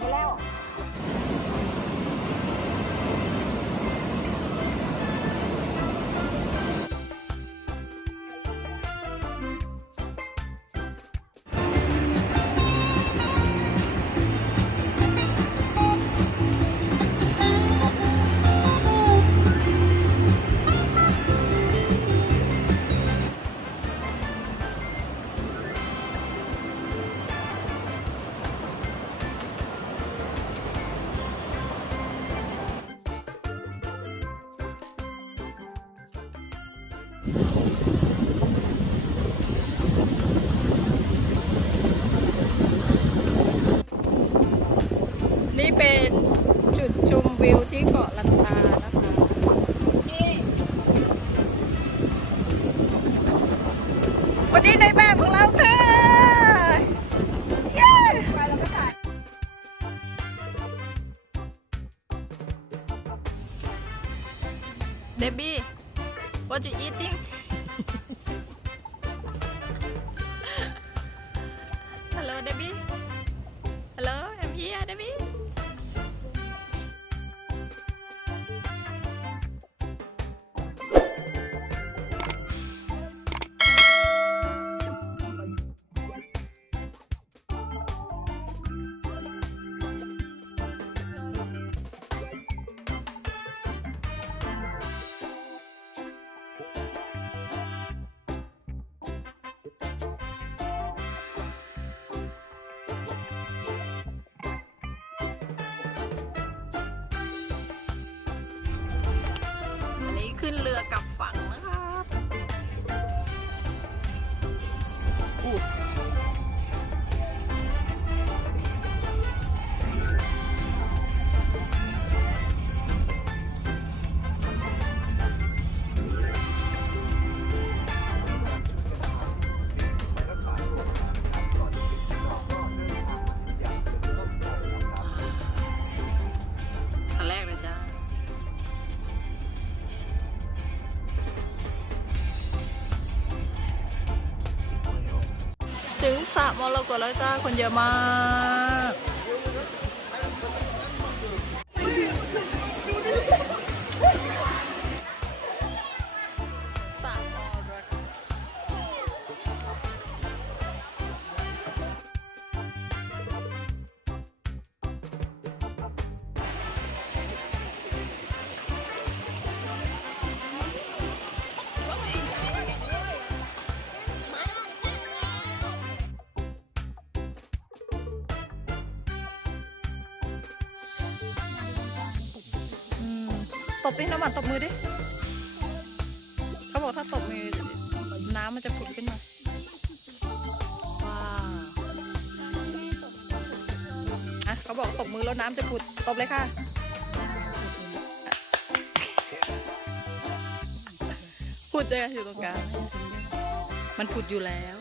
ไปแล้ว นี่เป็นจุดชมวิวที่เกาะลันตานะคะวันนี้ในแบบของเราค่ะเย้เดบบี้ what you eating hello Debbie hello I'm here Debbieขึ้นเรือกลับฝั่งนะครับคันแรกเลยจ้าถึงสระมรกตแล้วจ้าคนเยอะมากสระมรกตตบดิน้ำมันตบมือดิเขาบอกถ้าตบมือน้ำมันจะผุดขึ้นมาว้าวอ่ะเขาบอกตบมือแล้วน้ำจะผุดตบเลยค่ะผุดเลยอยู่ตรงกลางมันผุดอยู่แล้ว